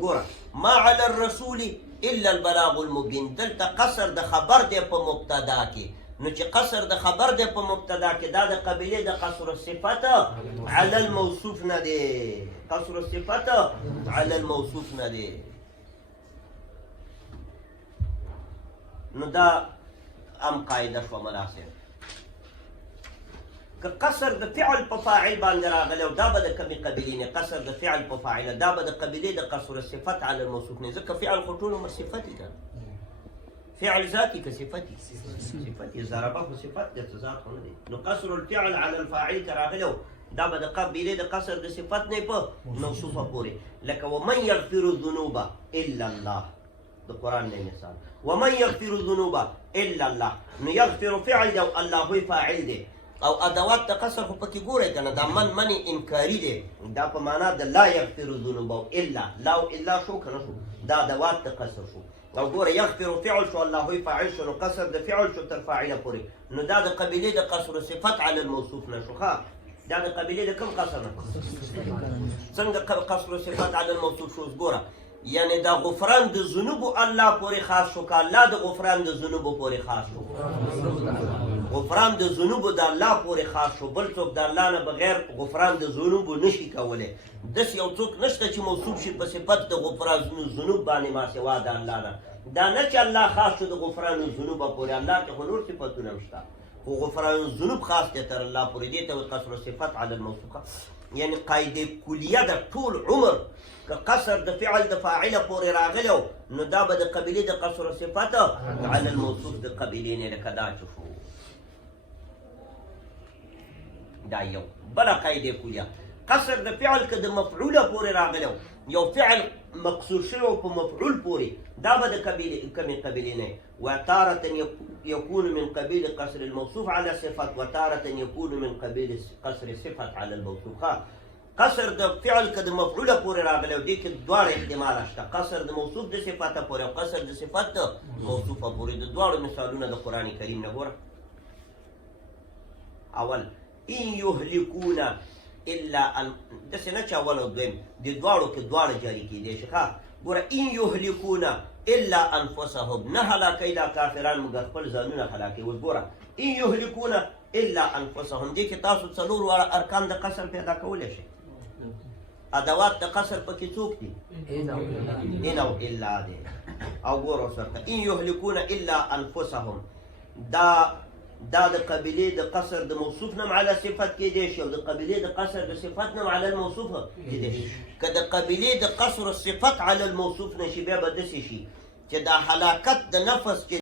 ګوره ما علی الرسول الا البلاغ المبین. دلته قصر د خبر دی په مبتدا کې، نو چې قصر د خبر دی په مبتدا کې دا د قبیلې د قصر الصفت علی الموصوف نه دی. قصر الصفت علی الموصوف نه دی. نو دا ام قاعده شوه مناسب. که قصر د فعل په فاعل باندې راغلی او دا به د کمې قبیلې نه، قصر د فعل په فاعل دا به د قبیلې د قصر الصفت علی الموصوف نه، ځکه فعل خو ټول عمر صفتي ده. فعل ذاتي که صفتي صفتي ضربه خو صفت دی، ذات خو نه دی. نو قصر الفعل علی الفاعل که راغلی دا به د قبیلې د قصر د صفت نه په موصوفه پورې. لکه ومن یغفر الذنوب الا الله، د قرآن نه مثال. ومن یغفر الذنوب الا الله، نو یغفر فعل دی او الله فاعل دی، او ادوات د قصر خو پکې ګورئ که نه، دا من انکاري دی، دا په معنا د لا یغفر الذنوب او الا، لا او الا شو که نه شو، دا ادوات د قصر شو. او ګوره یغفر فعل شو، الله فاعل شو، نو قصر د فعل شو تر فاعله پورې، نو دا د قبیلې د قصر صفت علی الموصوف نه شو. ښه دا د قبیلې د کوم قصر نه؟ څنګه قصر صفت علی الموصوف شو؟ ګوره یعنی دا غفران د ذنوبو الله پورې خاص شو که الله د غفران د ذنوبو پورې خاص شو؟ غفران د ذنوبو د الله پورې خاص شو، بل څوک د الله نه بغیر غفران د ذنوبو نشي کولی. داسې یو څوک نشته چې موصوف شي په صفت د غفران ذنوب باندې ما سوا د الله نه. دا نه چې الله خاص شو د غفران ذنوبو پورې، الله کې خو نور صفتونه هم شته، خو غفران ذنوب خاص دی تر الله پورې. دې ته وایي قصر صفت علی الموصوفه. یعنی قاعده کلیه د ټول عمر که قصر د فعل د فاعله پورې راغلی نو دا به د قبیلې د قصر صفت علی الموصوف د قبیلې نه، لکه دا چې شو. دا یو بله قاعده کلیه. قصر د فعل که د مفعوله پورې راغلی یو فعل مقصور شوی په مفعول پورې، دا به د کمې قبیلې نه. وتارة يكون من قبيل قصر الموصوف على صفت، وتارة يكون من قبيل قصر صفت على الموصوف. قصر د فعل که د مفعوله پورې راغلی او دې کې دواړه احتماله شته، قصر د موصوف د صفته پورې او قصر د صفت د موصوفه پورې. د دواړو مثالونه د قرآن کریم نه ګوره. اول ان یهلکون الا ان، داسې نه چې اول او دویم، د دواړو کې دواړه جاري کېدی شي. ښه ګوره ان یهلکون الا انفسهم، نه هلاکوي دا کافران مګر خپل ځانونه هلاکوي. اوس ګوره ان یهلکون الا انفسهم، دې کې تاسو څلور واړه ارکان د قصر پیدا کولی شئ. ادوات د قصر پکې څوک دي؟ ان او الا دی. او ګوره اوس ورته ان یهلکون الا انفسهم، دا د قبیلې د قصر د موصوف نه علی صفت کېدی شي او د قبیلې د قصر د صفت نه علی الموصوف کېدی شي. که د قبیلې د قصر صفت علی الموصوف نه شي بیا به داسې شي چې دا هلاکت د نفس